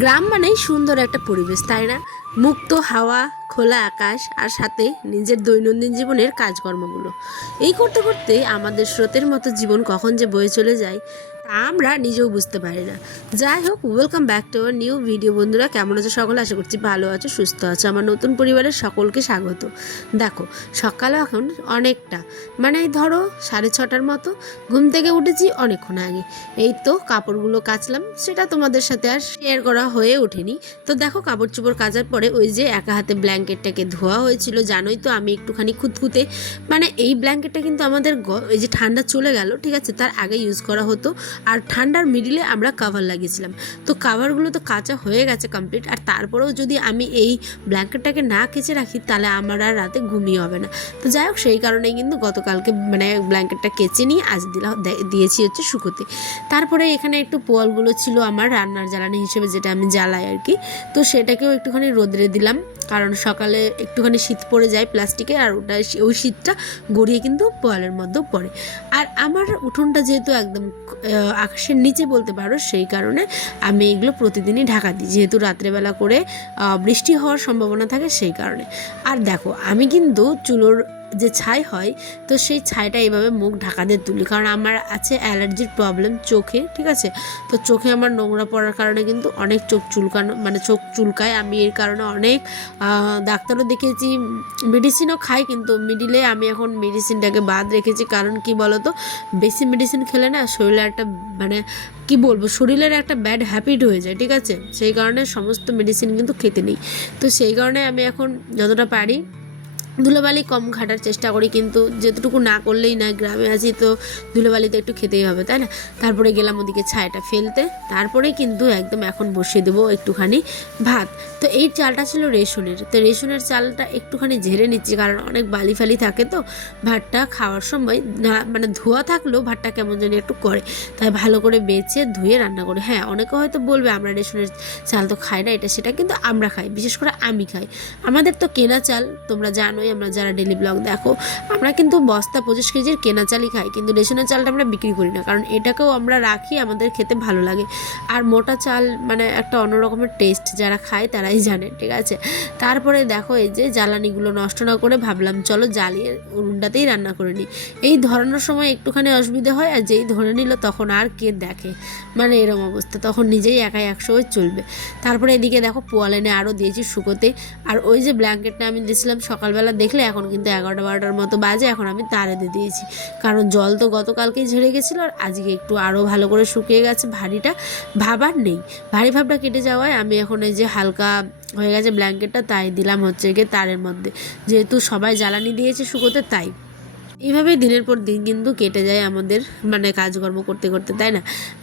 গ্রাম মানেই সুন্দর একটা পরিবেশ, তাই না? মুক্ত হাওয়া, খোলা আকাশ, আর সাথে নিজের দৈনন্দিন জীবনের কাজকর্মগুলো। এই করতে করতে আমাদের স্রোতের মতো জীবন কখন যে বয়ে চলে যায় তা আমরা নিজেও বুঝতে পারি না। যাই হোক, welcome back to our new video. বন্ধুরা, কেমন আছো সকলে? আশা করছি ভালো আছো, সুস্থ আছো। আমার নতুন পরিবারের সকলকে স্বাগত। দেখো, সকালে এখন অনেকটা ধরো 6:30 মতো ঘুম থেকে উঠেছি অনেকক্ষণ আগে। এই তো কাপড়গুলো কাচলাম, সেটা তোমাদের সাথে আর শেয়ার করা হয়ে ওঠেনি। তো দেখো, কাপড় চোপড় কাচার পরে ওই যে একা হাতে ব্ল্যাঙ্কেটটাকে ধোয়া হয়েছিল। জানোই তো আমি একটুখানি খুঁতখুঁতে, এই ব্ল্যাঙ্কেটটা কিন্তু আমাদের এই যে ঠান্ডা চলে গেল, ঠিক আছে, তার আগে ইউজ করা হতো। আর ঠান্ডার মিডিলে আমরা কাভার লাগিয়েছিলাম। তো কাভারগুলো তো কাচা হয়ে গেছে কমপ্লিট। আর তারপরেও যদি আমি এই ব্ল্যাঙ্কেটটাকে না কেচে রাখি তাহলে আমার আর রাতে ঘুমিয়ে হবে না। তো যাই হোক, সেই কারণেই কিন্তু গতকালকে ব্ল্যাঙ্কেটটা কেচে নিয়ে আজ দিয়েছি হচ্ছে শুকোতে। তারপরে এখানে একটু পোয়ালগুলো ছিল আমার রান্নার জ্বালানি হিসেবে, যেটা আমি জ্বালাই আর কি। তো সেটাকেও একটুখানি রোদরে দিলাম, কারণ সকালে একটুখানি শীত পড়ে যায় প্লাস্টিকে, আর ওই শীতটা গড়িয়ে কিন্তু পোয়ালের মধ্যেও পড়ে। আর আমার উঠোনটা যেহেতু একদম আকাশের নিচে বলতে পারো, সেই কারণে আমি এগুলো প্রতিদিনই ঢাকা দিই, যেহেতু রাত্রেবেলা করে বৃষ্টি হওয়ার সম্ভাবনা থাকে সেই কারণে। আর দেখো, আমি কিন্তু চুলোর যে ছাই হয়, তো সেই ছাইটা এইভাবে মুখ ঢাকা দিয়ে তুলি, কারণ আমার আছে অ্যালার্জির প্রবলেম চোখে, ঠিক আছে। তো চোখে আমার নোংরা পড়ার কারণে কিন্তু অনেক চোখ চুলকানো, চোখ চুলকায়। আমি এর কারণে অনেক ডাক্তারও দেখিয়েছি, মেডিসিনও খাই, কিন্তু মিডিলে আমি এখন মেডিসিনটাকে বাদ রেখেছি। কারণ কি বলতো, বেশি মেডিসিন খেলে না শরীরে একটা কি বলবো, শরীরের একটা ব্যাড হ্যাবিট হয়ে যায়, ঠিক আছে। সেই কারণে সমস্ত মেডিসিন কিন্তু খেতে নেই। তো সেই কারণে আমি এখন যতটা পারি ধুলোবালি কম ঘাটার চেষ্টা করি, কিন্তু যেতটুকু না করলেই না, গ্রামে আছি তো ধুলোবালি তো একটু খেতেই হবে, তাই না। তারপরে গেলাম ওদিকে ছাইটা ফেলতে, তারপরে কিন্তু একদম এখন বসিয়ে দেবো একটুখানি ভাত। তো এই চালটা ছিল রেশনের, তো রেশনের চালটা একটুখানি ঝেড়ে নিচ্ছি, কারণ অনেক বালি ফালি থাকে, তো ভাতটা খাওয়ার সময় না ধোয়া থাকলেও ভাতটা কেমন জানি একটু করে, তাই ভালো করে বেছে ধুয়ে রান্না করি। হ্যাঁ, অনেকে হয়তো বলবে আমরা রেশনের চাল তো খাই না, এটা সেটা, কিন্তু আমরা খাই, বিশেষ করে আমি খাই। আমাদের তো কেনা চাল, তোমরা জানোই, আমরা যারা ডেলি ব্লগ দেখো, আমরা কিন্তু বস্তা 25 কেজির কেনা চালই খাই, কিন্তু রেশনের চালটা আমরা বিক্রি করি না, কারণ এটাকেও আমরা রাখি, আমাদের খেতে ভালো লাগে। আর মোটা চাল একটা অন্য রকমের টেস্ট, যারা খায় তারাই জানে, ঠিক আছে। তারপরে দেখো, এই যে জ্বালানিগুলো নষ্ট না করে ভাবলাম চলো জ্বালিয়ে উনুনটাতেই রান্না করে নিই। এই ধরানোর সময় একটুখানি অসুবিধা হয়, আর যেই ধরে নিল তখন আর কে দেখে, এরম অবস্থা, তখন নিজেই একাই 100 চলবে। তারপরে এদিকে দেখো, পোয়াল এনে আরও দিয়েছি শুকোতে। আর ওই যে ব্ল্যাঙ্কেটটা আমি দিয়েছিলাম সকালবেলা, দেখলে এখন কিন্তু 11-12টার মতো বাজে, এখন আমি তারে দিয়ে দিয়েছি, কারণ জল তো গতকালকেই ঝরে গেছিলো, আর আজকে একটু আরও ভালো করে শুকিয়ে গেছে, ভারীটা ভাবার নেই, ভারী ভাবটা কেটে যাওয়ায় আমি এখন এই যে হালকা হয়ে গেছে ব্ল্যাঙ্কেটটা, তাই দিলাম হচ্ছে গিয়ে তারের মধ্যে, যেহেতু সবাই জ্বালানি দিয়েছে শুকোতে, তাই এইভাবেই দিনের পর দিন কিন্তু কেটে যায় আমাদের, কাজকর্ম করতে করতে, তাই না।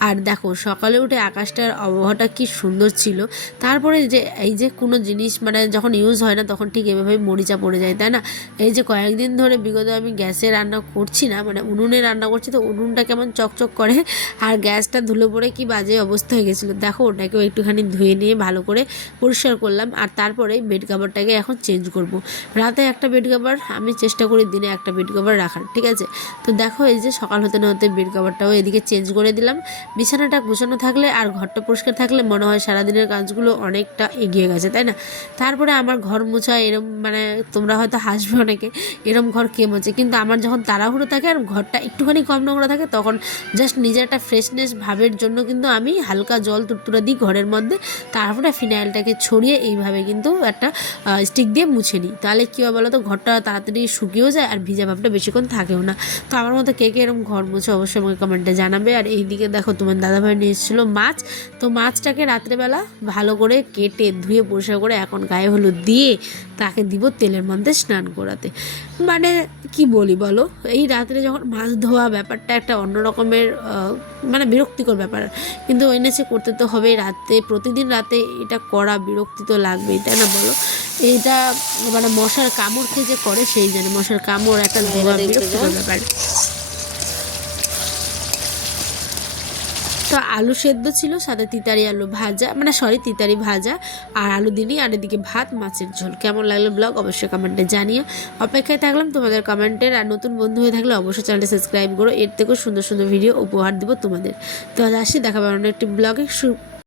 আর দেখো, সকালে উঠে আকাশটার আবহাওয়াটা কি সুন্দর ছিল। তারপরে যে এই যে কোনো জিনিস যখন ইউজ হয় না, তখন ঠিক এভাবেই মরিচা পড়ে যায়, তাই না। এই যে কয়েকদিন ধরে বিগত আমি গ্যাসে রান্না করছি না, উনুনে রান্না করছি, তো উনুনটা কেমন চকচক করে, আর গ্যাসটা ধুলো পড়ে কি বাজে অবস্থা হয়ে গেছিলো। দেখো, ওটাকেও একটুখানি ধুয়ে নিয়ে ভালো করে পরিষ্কার করলাম। আর তারপরে বেড কাভারটাকে এখন চেঞ্জ করব। রাতে একটা বেড কাভার, আমি চেষ্টা করি দিনে একটা বেড কাভার রাখার, ঠিক আছে। তো দেখো, এই যে সকাল হতে না হতে বেড কাভারটাও এদিকে চেঞ্জ করে দিলাম। বিছানাটা গুছানো থাকলে আর ঘরটা পরিষ্কার থাকলে মনে হয় সারাদিনের কাজগুলো অনেকটা এগিয়ে গেছে, তাই না। তারপরে আমার ঘর মোছা এরম, তোমরা হয়তো হাসবে অনেকে, এরম ঘর কে মোছে, কিন্তু আমার যখন তাড়াহুড়ো থাকে আর ঘরটা একটুখানি কম নোংরা থাকে, তখন জাস্ট নিজের একটা ফ্রেশনেস ভাবের জন্য কিন্তু আমি হালকা জল তুরতুরা দিই ঘরের মধ্যে, তারপরে ফিনাইলটাকে ছড়িয়ে এইভাবে কিন্তু একটা স্টিক দিয়ে মুছে নিই। তাহলে কী হয় বলো তো, ঘরটা তাড়াতাড়ি শুকিয়েও যায় আর ভিজা ভাবটা বেশিক্ষণ থাকেও না। তো আমার মতো কে কে এরকম ঘর মুছে অবশ্যই আমাকে কমেন্টে জানাবে। আর এইদিকে দেখো, তোমার দাদাভাই নিয়ে এসেছিলো মাছ, তো মাছটাকে রাত্রেবেলা ভালো করে কেটে ধুয়ে পরিষ্কার করে এখন গায়ে হলুদ দিয়ে তাকে দিব তেলের মধ্যে স্নান করাতে। কি বলি বলো, এই রাত্রে যখন মাছ ধোয়া ব্যাপারটা একটা অন্য রকমের বিরক্তিকর ব্যাপার, কিন্তু এনেছে করতে তো হবে রাতে, প্রতিদিন রাতে এটা করা বিরক্তি তো লাগবেই, তাই না বলো। এইটা মশার কামড় খেয়ে যে করে সেই জানে, মশার কামড় একটা ধোয়া বিরক্তিকর ব্যাপার। তো আলু সেদ্ধ ছিল, সাথে তিতারি আলু ভাজা, তিতারি ভাজা আর আলু দিনই, আর এদিকে ভাত, মাছের ঝোল। কেমন লাগলো ব্লগ অবশ্যই কমেন্টে জানিও। অপেক্ষায় থাকলাম তোমাদের কমেন্টের। আর নতুন বন্ধু হয়ে থাকলে অবশ্যই চ্যানেলটা সাবস্ক্রাইব করো, এর থেকেও সুন্দর সুন্দর ভিডিও উপহার দেবো তোমাদের। তো আজ আসি, দেখাবো অন্য একটি ব্লগে।